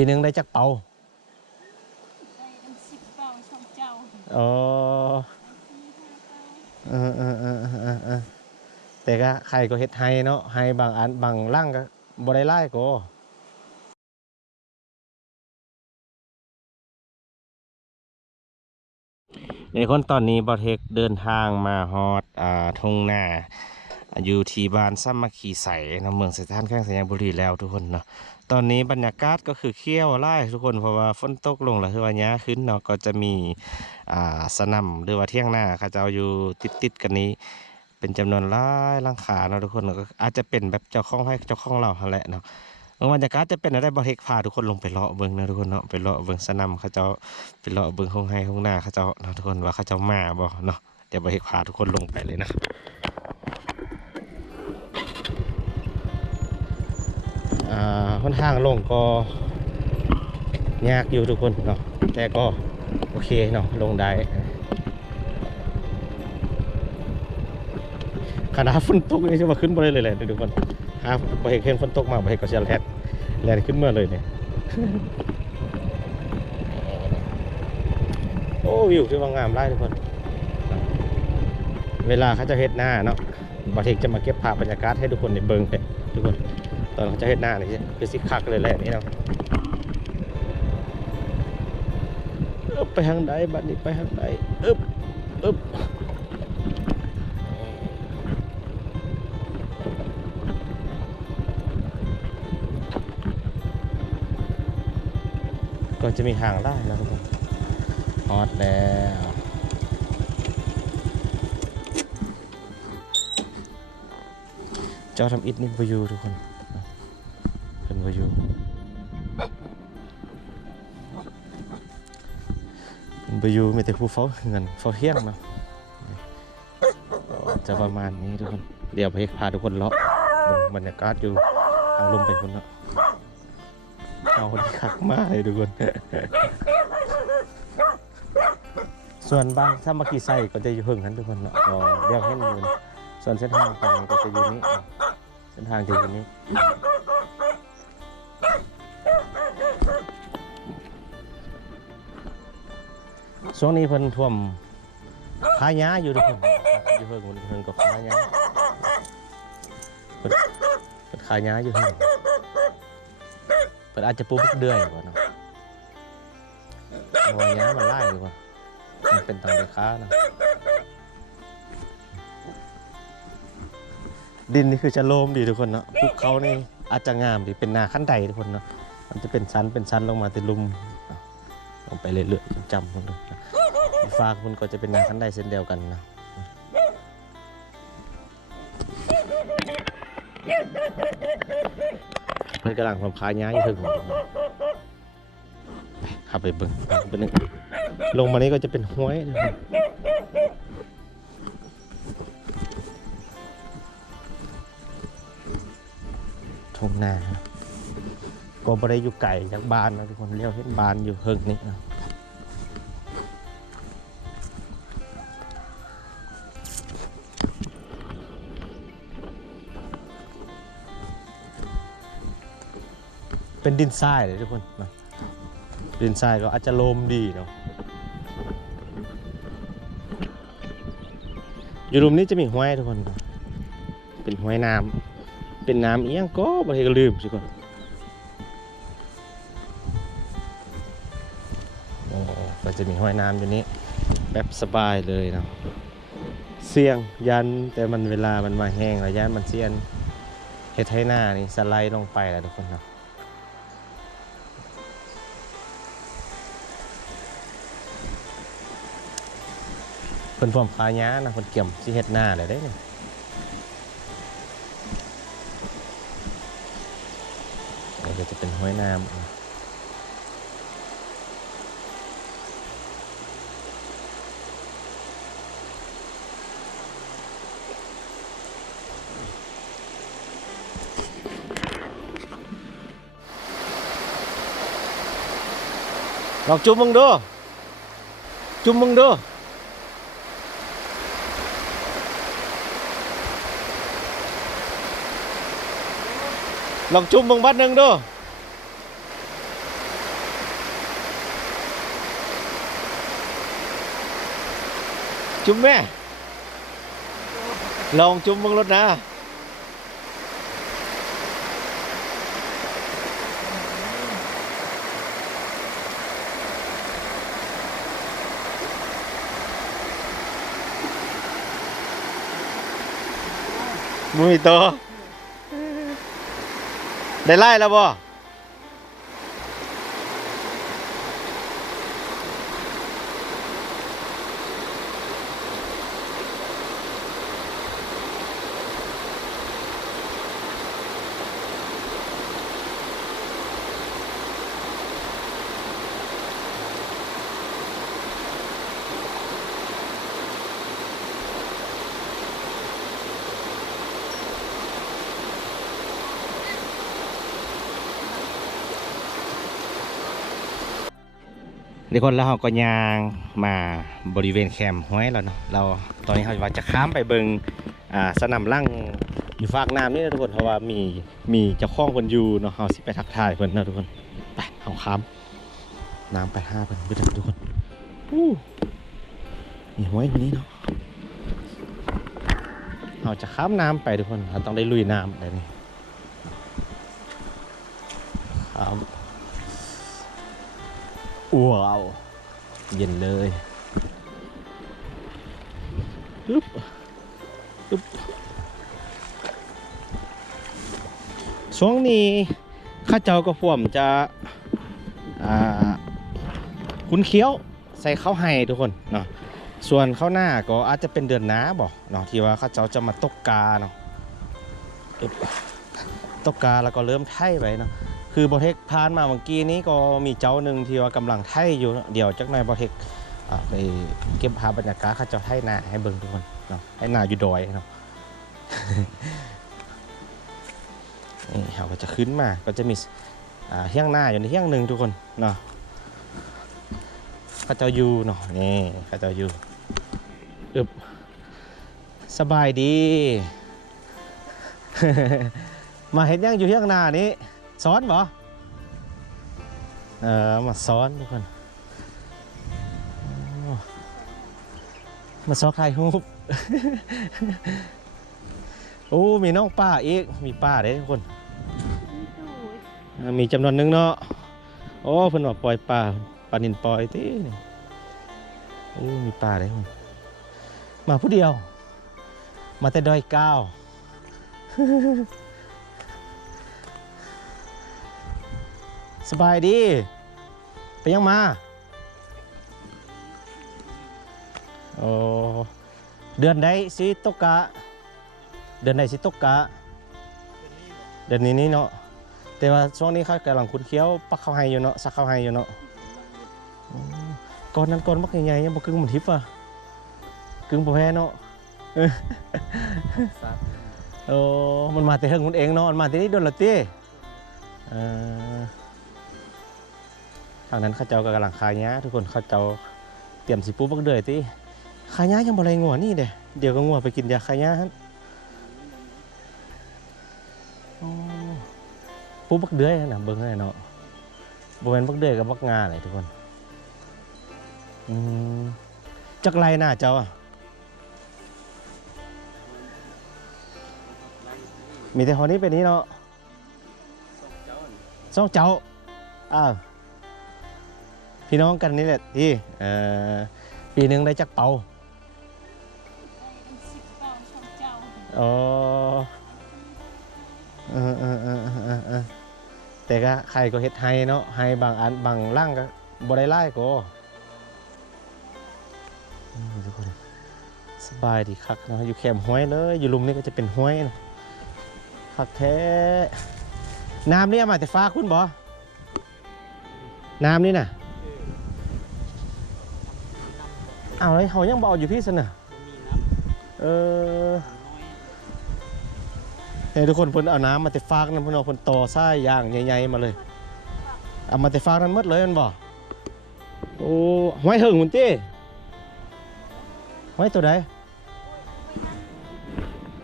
ปีหนึ่งได้จักเป่าได้อัน10 เป่าช่องเจ้าอ๋อเออแต่ก็ใครก็เฮ็ดไฮเนาะไฮบางอันบางร่างก็บ่ได้ไล่ก็ในคนตอนนี้บอเทคเดินทางมาฮอดทงนาอยู่ที่บ้านซ้ำมาขีใสนะเมืองสถานแข้งสัญญาบุรีแล้วทุกคนเนาะตอนนี้บรรยากาศก็คือเขี้ยวไล่ทุกคนเพราะว่าฝนตกลงแล้วคือว่าย้าขึ้นเนาะก็จะมีสนามหรือว่าเที่ยงหน้าเขาจะเอาอยู่ติดกันนี้เป็นจำนวนหลายหลังคาเนาะทุกคนก็อาจจะเป็นแบบเจ้าของให้เจ้าของเราแหละเนาะบรรยากาศจะเป็นอะไรบอเทคพาทุกคนลงไปเลาะเบิ้งนะทุกคนเนาะไปเลาะเบิ้งสนามเขาจะไปเลาะเบิ้งห้องให้ห้องหน้าเขาจะเนาะทุกคนว่าเขาจะมาบ่เนาะเดี๋ยวบอเทคพาทุกคนลงไปเลยนะค่อนข้างลงก็ยากอยู่ทุกคนเนาะแต่ก็โอเคเนาะลงได้ขนาดฝนตกนี่จะมาขึ้นไปเลยแหละทุกคนครับพอเห็นฝนตกมาพอเห็นก็จะแลนขึ้นมาเลยเนี่ยโอ้วิวที่ว่างามไล่ทุกคนเวลาเขาจะเฮ็ดหน้าเนาะบอเทคจะมาเก็บภาพบรรยากาศให้ทุกคนในเบิ้งเลยทุกคนตอนเขาจะเฮ็ดหน้านี่คือสิคักเลยแหละนี่เนาะไปทางใดบัดนี้ไปทางใดอึ๊บก็จะมีทางได้นะทุกคนฮอตแล้วเจ้าทำอิฐนี่บอยู่ทุกคนเป็นบอยู่มีแต่ผู้เฝ้าเงินเฝ้าเที่ยงเนาะจะประมาณนี้ทุกคนเดี๋ยวไปพาทุกคนเลาะบรรยากาศอยู่ทางลมไปคนเนาะเอาดีคักมากเลยทุกคนส่วนบ้านถ้ามากี่ไส้ก็จะอยู่เพิ่งนั้นทุกคนเนาะก็เรียกให้มันส่วนเส้นทางไปก็จะอยู่นี้เส้นทางจะอยู่นี้ช่วงนี้เพิ่นท่วมพาย้าอยู่ทุกคนอยู่เพิ่งกับพาย้าเพิ่นขายย้าอยู่เพิ่นอาจจะปลูกเดือยก่อนเนาะเพราะว่าย้ามันไล่อยู่ก่อนมันเป็นตังราคานะดินนี่คือจะโลมดีทุกคนเนาะภูเขานี่อาจจะงามดีเป็นนาขั้นใดทุกคนเนาะมันจะเป็นชั้นลงมาติดลุ่มลงไปเรื่อยๆจำคนเลยฟ้าคุณก็จะเป็นนาขั้นใดเส้นเดียวกันนะเพื่อนกำลังความพาย้ายถึงขับไปเบิ้งเป็นหนึ่งลงมานี้ก็จะเป็นห้วยทงนาก็ไม่ได้อยู่ไกลจากบ้านนะทุกคนเลี้ยวเห็นบ้านอยู่เฮิงนี่นะเป็นดินทรายเลยทุกคนนะดินทรายก็อาจจะโลมดีเนาะอยู่รุมนี้จะมีห้วยทุกคนเป็นห้วยน้ำเป็นน้ำเอี้ยงก็บางทีก็ลืมสิก่อนโอ้ก็จะมีห้วยน้ำอยู่นี้แบบสบายเลยเนาะเสี่ยงยันแต่มันเวลามันมาแห้งระยะมันเสี่ยงเฮ็ดให้หน้านี่สไลด์ลงไปแล้วทุกคนเนาะเพิ่นพร้อมพาย้านะเพิ่นเกี่ยมสิเฮ็ดหน้าเลยได้นี่ก็จะเป็นห้วยน้ำลองจุ่มมึงดูลองจุ่มมึงบัดหนึ่งดู จุ่มแม่ลองจุ่มมึงรถนะมึงมีตัวได้ไล่แล้วบ่เดี๋ยวคนแล้วเราก็ย่างมาบริเวณแคมป์ห้วยแล้วเนาะเราตอนนี้เราจะข้ามไปเบิงสนามลั่งอยู่ฝากน้ำนี่นะทุกคนเพราะว่ามีเจ้าของคนอยู่เนาะเราสิไปทักทายเพิ่นนะทุกคนไปเอาข้ามน้ำไป5เพิ่นไปทุกคนนี่ห้วยนี้เนาะเราจะข้ามน้ำไปทุกคนเราต้องได้ลุยน้ำเลยนี่ข้ามว้าวเย็นเลยปึ๊บปึ๊บช่วงนี้ข้าเจ้าก็พวมจะคุ้นเคี้ยวใส่ข้าวไห่ทุกคนเนาะส่วนข้าวหน้าก็อาจจะเป็นเดือนหน้าบอกเนาะที่ว่าข้าเจ้าจะมาตกกาเนาะตกกาแล้วก็เริ่มไถ่ไปเนาะคือบอเทคพานมาเมื่อกี้นี้ก็มีเจ้าหนึ่งที่ว่ากำลังไถ่อยู่เดี๋ยวจักหน่อยบอเทคไปเก็บภาพบรรยากาศข้าเจ้าไถ่นาให้เบิ่งทุกคนเนาะให้นาอยู่ดอยเนาะ นี่เขาก็จะขึ้นมาก็จะมีเฮี้ยงหน้าอยู่ในเฮี้ยงหนึ่งทุกคนเนาะข้าเจ้าอยู่เนาะนี่ข้าเจ้าอยู่สบายดี มาเห็นยังอยู่เฮี้ยงหน้านี้ซ้อนบ่มาซ้อนทุกคนมาซ้อนใครฮูบ โอ้มีน้องป้าอีกมีป้าเด้ทุกคนมีจำนวนหนึ่งเนาะโอ้เพิ่นว่าปล่อยปลานินปล่อยติโอ้มีป้าเด้ทุกคนมาผู้เดียวมาแต่ดอยก้าวสบายดีไปยังมาโอ้เดือนใดสิตกกะเดือนใดสิตกกะเดือนนี้เนาะแต่ว่าช่วงนี้เขากำลังคุ้นเคี้ยวปักข้าวไฮอยู่เนาะซักข้าวไฮอยู่เนาะก่อนนั้นก่อนมักใหญ่ๆยังบ่กึ่งมันทิพย์อ่ะกึ่งบ่แพ้เนาะโอ้มันมาแต่เฮิงมันเองเนาะมันมาแต่นี้โดนละติทางนั้นข้าเจ้าก็กำลังคายหญ้าทุกคนข้าเจ้าเตรียมสิปูบักเดือยติคายหญ้ายังบ่ไรงัวนี่เด้เดี๋ยวก็งัวไปกินยาคายหญ้าฮะปูบักเดือยนะเบิ่งให้เนาะบ่แม่นบักเดือยกับบักงาเลยทุกคนจักไรน่ะเจ้าอ่ะมีแต่คนนี้เป็นนี้เนาะสองเจ้าพี่น้องกันนี่แหละที่ปีหนึ่งได้จักเป่าอ๋อแต่ก็ใครก็เฮ็ดไฮเนาะไฮบางอันบางร่างก็บ่ได้ไล่ก็ทุกคนสบายดีคักเนาะอยู่แคมป์ห้วยเลยอยู่ลุมนี่ก็จะเป็นห้วยนะคักแท้น้ำนี่มาแต่ฟ้าคุณบ่น้ำนี่น่ะเอาเลยเขายังบอกอยู่พี่สนะเฮ้ยทุกคนเพิ่นเอาน้ำมาแต่ฟากนั่นเพิ่นเอาเพิ่นต่อสายยางใหญ่ๆมาเลยเอามาแต่ฟากนั้นหมดเลยมันบอกโอ้ห้อยหึงมันจี้ห้อยตัวใด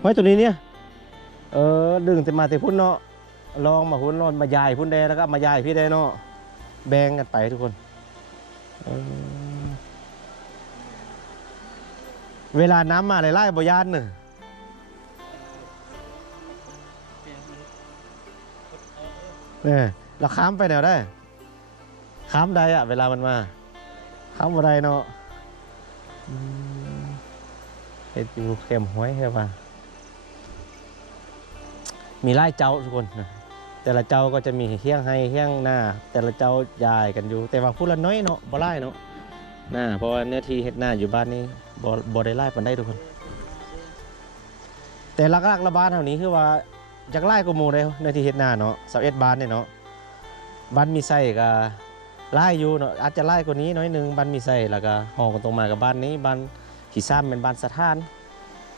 ห้อยตัวนี้เนี่ยดึงแต่มาแต่พุ่นเนาะลองมาพุ่นนอนมายายพุ่นแดแล้วก็มายายพี่แดเนาะแบ่งกันไปทุกคน เวลาน้ำมาไล่ๆบ่ย่านเนอะเนี่ยเราข้ามไปแนวได้ข้ามได้อะเวลามันมาข้ามบ่ได้เนาะเฮ็ดอยู่เข้มห้อยใช่ปะมีไล่เจ้าทุกคนนะแต่ละเจ้าก็จะมีเฮี้ยงให้เฮี้ยงหน้าแต่ละเจ้ายายกันอยู่แต่ว่าพูดละน้อยเนาะบ่ไล่เนาะหน้าเพราะว่าเนื้อที่เฮ็ดหน้าอยู่บ้านนี้บ่ได้ไล่ปานใดทุกคนแต่หลักๆละบ้านเท่านี้คือว่าอยากไล่กว่าหมู่ได้เนื้อที่เฮ็ดหน้าเนาะ21บ้านเนี่ยเนาะบ้านมีไส้ก็ไล่อยู่เนาะอาจจะไล่กว่านี้น้อยนึงบ้านมีไส้แล้วก็ห้องกันตรงมากับบ้านนี้บ้านที่ซ้ำเป็นบ้านสถาน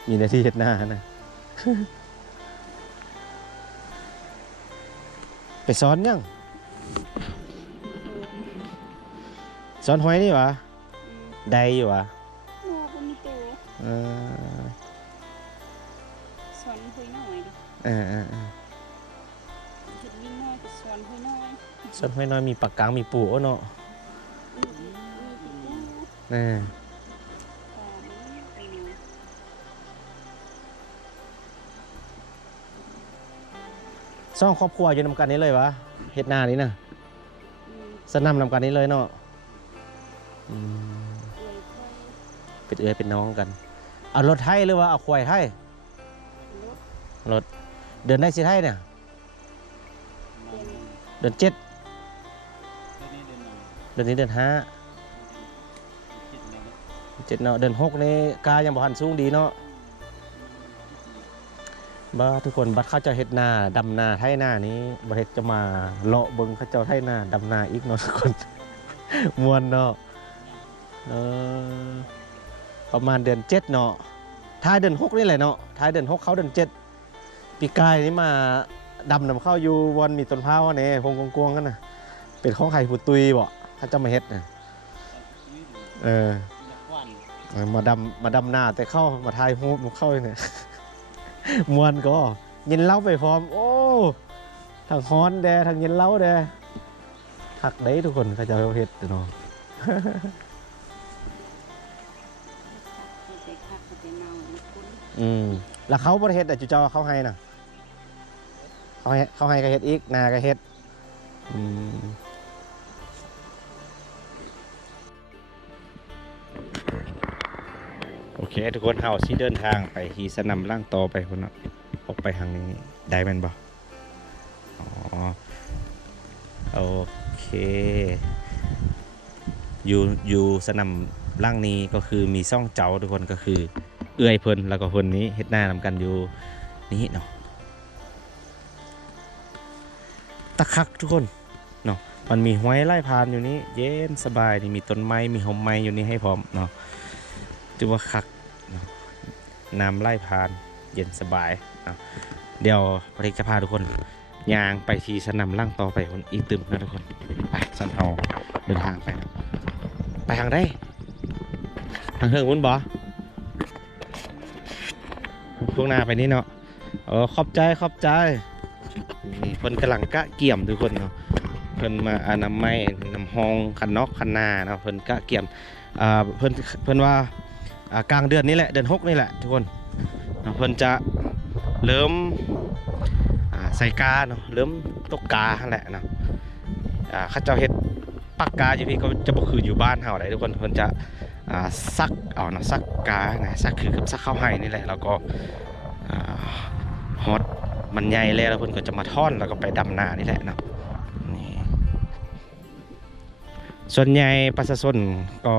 มีเนื้อที่เฮ็ดหน้านะ ไปสอนยังสอนหอยนี่หวะได้อยู่หวะ โน่ก็มีตัว เออ สอนคุยหน่อยดิ เออ เห็ดนิดหน่อยก็สอนคุยหน่อย สอนหอยน้อยมีปักกลางมีปูโอ้เนาะ มีติดแก้ว เออ ปลาไม่ไปหน่อย ซ่องครอบครัวอยู่นำกันนี้เลยวะเฮ็ดหน้านี้นะ อืม สนำนำกันนี้เลยเนาะอืม เลยค่อย เป็นเอื้อยเป็นน้องกันเอารถไทยหรือว่าเอาควายไทย ลด รถเดินได้สิไทยเนี่ย เดือน เดือน7เดือนนี้เดือน5 7เนาะเดือน6นี่กายังบ่ทันสูงดีเนาะบ่ทุกคนบัดเขาเจะเฮ็ดนาดำนาไถนานี้บ่เฮ็ดจะมาเลาะเบิ่งเขาเจ้าไถนาดำนาอีกเนาะทุกคน ม่วนเนาะประมาณเดือน7เนาะท้ายเดือน6นี่แหละเนาะท้ายเดือน6เขาเดือน7ปีกายนี่มาดำนำเข้าอยู่วันมีต้นพร้าวนี่พงกวงๆกันน่ะเป็นของไข่ผู้ตุยบ่เขาจะมาเฮ็ดน่ะมาดำนาแต่เข้ามาถ่ายรูปเข้าเนี่ย มวนก็เย็นเล่าไปพร้อมโอ้ทางฮ้อนแดทางเย็นเล่าแดหักได้ทุกคนเขาจะเอาเฮ็ดเนาะ ใจคักใจเน่ามันคุ้น แล้วเขาบ่ได้เฮ็ดแต่จุเจ้าเขาให้น่ะเขาให้ก็เฮ็ดอีกนาก็เฮ็ดโอเคทุกคนเฮาสิเดินทางไปที่สนามล่างต่อไปพุ่นเนาะออกไปทางนี้ได้แม่นบ่อ๋อโอเคอยู่สนามล่างนี้ก็คือมีซ่องเจ้าทุกคนก็คือเอื้อยเพิ่นแล้วก็คนนี้เฮ็ดหน้านำกันอยู่นี่เนาะตะคักทุกคนเนาะมันมีห้วยไล่พานอยู่นี้เย็นสบายนี่มีต้นไม้มีหอมไม้อยู่นี่ให้พร้อมเนาะถือว่าคักน้ำไล่พานเย็นสบายเนาะเดี๋ยวพระเอกจะพาทุกคนย่างไปที่สนามล่างต่อไปคนอีกตึมนะทุกคนไปสันเฮาเดินทางไปนะไปทางได้ทางเฮืองวุ้นบ่พวกหน้าไปนี่เนาะขอบใจนี่เพิ่นกำลังกะเกี่ยมทุกคนเนาะเพิ่นมาอนามัยน้ำห้องคันนอกคันนาเนาะเพิ่นกะเกี่ยมเพิ่นว่ากลางเดือนนี้แหละเดือน6นี่แหละทุกคนเพิ่นจะเริ่มใส่กาเนาะเริ่มตกกาแหละเนาะเขาเจ้าเฮ็ดปักกาอยู่พี่ก็จะบ่คืออยู่บ้านเฮาได้ทุกคนเพิ่นจะซักเอาเนาะซักกานะซักคือกับซักข้าวไห้นี่แหละแล้วก็ฮอตมันใหญ่แล้วเพิ่นก็จะมาท่อนแล้วก็ไปดำนานี่แหละเนาะนี่ส่วนใหญ่ประชาชนก็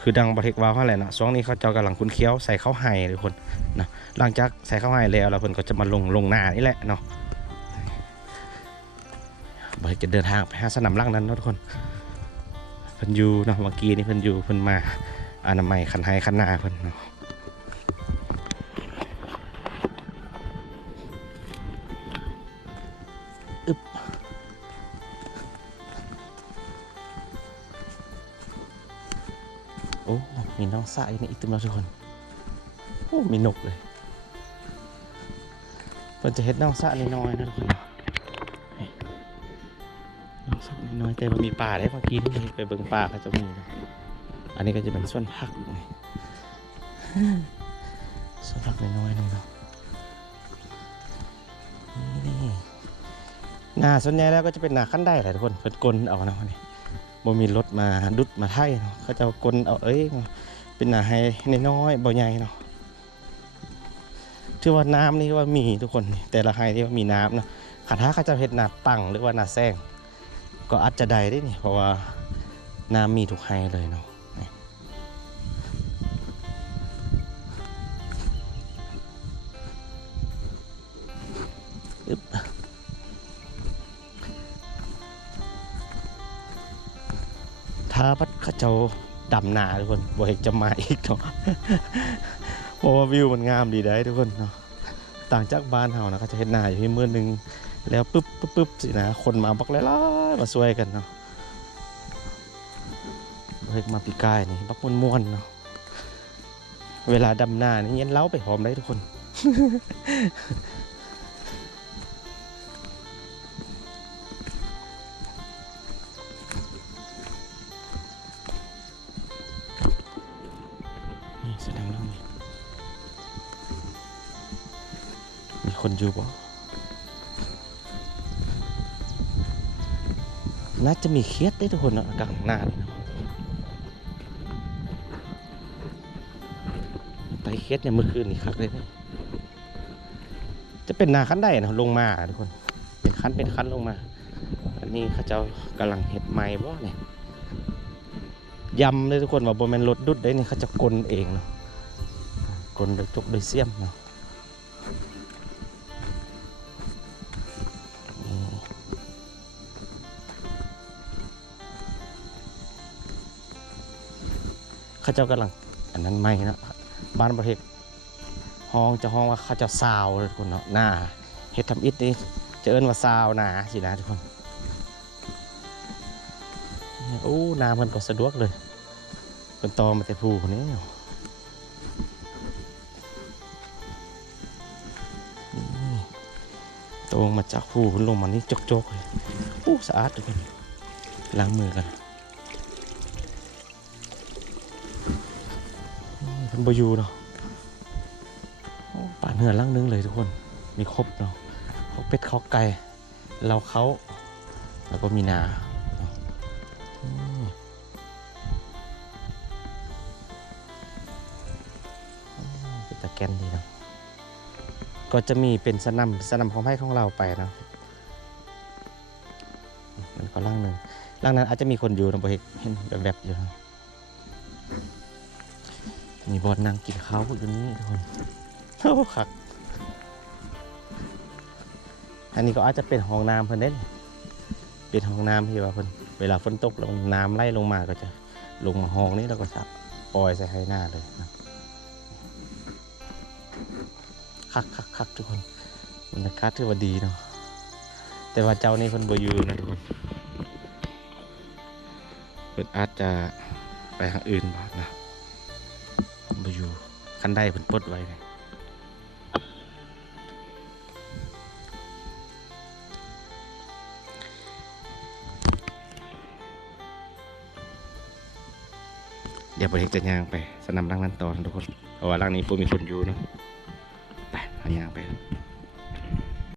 คือดังบ่เทกว่าเท่าไหร่เนาะช่วงนี้เขาเจ้ากำลังคุ้นเคี้ยวใส่ข้าวไห้ทุกคนเนาะหลังจากใส่ข้าวไห้แล้วเพิ่นก็จะมาลงนานี่แหละเนาะบ่จะเดินทางไปหาสนามล่างนั้นเนาะทุกคนเพิ่นอยู่เนาะเมื่อกี้นี่เพิ่นอยู่เพิ่นมาอนามัยคันไห้คันนาเพิ่นเนาะโอ้มีน้องสระอยู่ในอีกตึมแล้วทุกคนโอ้มีนกเลยเพิ่นจะเฮ็ดน้องสระน้อยๆนะทุกคนน้องสระน้อยแต่มันมีป่าได้เมื่อกี้นี่ไปเบิ่งป่าเขาจะมีนะอันนี้ก็จะเป็นส่วนผัก สำหรับน้อยๆนึงเนาะนี่หน้าส่วนใหญ่แล้วก็จะเป็นหน้าขั้นได้แหละทุกคนเป็นกลเอานะนี่บ่มีรถมาดุดมาไทยเนาะเขาจะเอากลเอาเป็นหน้าให้น้อยๆบ่ใหญ่เนาะถือว่าน้ำนี่ว่ามีทุกคนแต่ละไฮที่ว่ามีน้ำนะขันท้าเขาจะเห็ดหน้าปังหรือว่าหน้าแซงก็อาจจะได้นี่เพราะว่าน้ำมีทุกไฮเลยเนาะถ้าพัดเขาเจ้าดำหนาทุกคนบ่เห็นจะมาอีกเนาะ เพราะว่าวิวมันงามดีได้ทุกคนเนาะต่างจากบ้านเฮานะเขาจะเห็นหน้าอยู่ที่มือนึงแล้วปึ๊บสินะคนมาบักหลายๆมาช่วยกันเนาะเฮ้ยมาปีกายนี่บักม่วนๆเนาะเวลาดำหน้านี่เย็นเล้าไปหอมได้ทุกคน นี่แสดงแล้วมีคนอยู่บ่น่าจะมีเครียดได้ทุกคนเนาะกลางหน้าเลยเนาะไปเครียดเนี่ยเมื่อคืนนี่คักเลยเนี่ยจะเป็นหน้าขั้นได้นะลงมาทุกคนเป็นขั้นลงมาอันนี้เขาเจ้ากำลังเห็ดไม้บ่เนี่ยยำเลยทุกคนว่าบนแมนรถดุดได้นี่เขาจะกลเองเนาะกลโดยจกโดยเสี้ยมเนาะเขาเจ้ากำลังอันนั้นไม่นะบ้านประเทศห้องจะห้องว่าเขาจะซาวเลยทุกคนเนาะหน้าเฮ็ดทำอิฐนี่จะเอิ้นว่าซาวหนาสินะทุกคนโอ้น้ำมันก็สะดวกเลยเป็นตอมาแต่ภูคนนี้ตรงมาจากภูลงมานี่จกๆเลยโอ้สะอาดทุกคนล้างมือกันเป็นบอยูเนาะป่านเหือล่างนึงเลยทุกคนมีครบเนาะเขาเป็ดเขาไก่เราเขาแล้วก็มีนาเป็นตะแกนดีเนาะก็จะมีเป็นสนำของไผ่ของเราไปเนาะมันก็ล่างนึงล่างนั้นอาจจะมีคนอยู่นะบ่เห็นแบบอยู่นะมีบอลนั่งกินข้าวอยู่นี่ทุกคนโอ้คักอันนี้ก็อาจจะเป็นห้องน้ำเพิ่นเด่นเป็นห้องน้ำที่ว่าเพิ่นเวลาฝนตกลงน้ำไหลลงมาก็จะลงมาห้องนี้แล้วก็จะปล่อยใส่ให้หน้าเลยนะคักทุกคนบรรยากาศถือว่าดีเนาะแต่ว่าเจ้านี่เพิ่นบ่อยู่นะทุกคนเพิ่นอาจจะไปทางอื่นบ้างนะบ่อยู่คันได้เพิ่นปลดไว้เลยเดี๋ยวประเทศจะย่างไปสนามร่างนั้นต่อทุกคนเพราะว่าร่างนี้พวกมีคนอยู่เนาะไปเอาย่างไป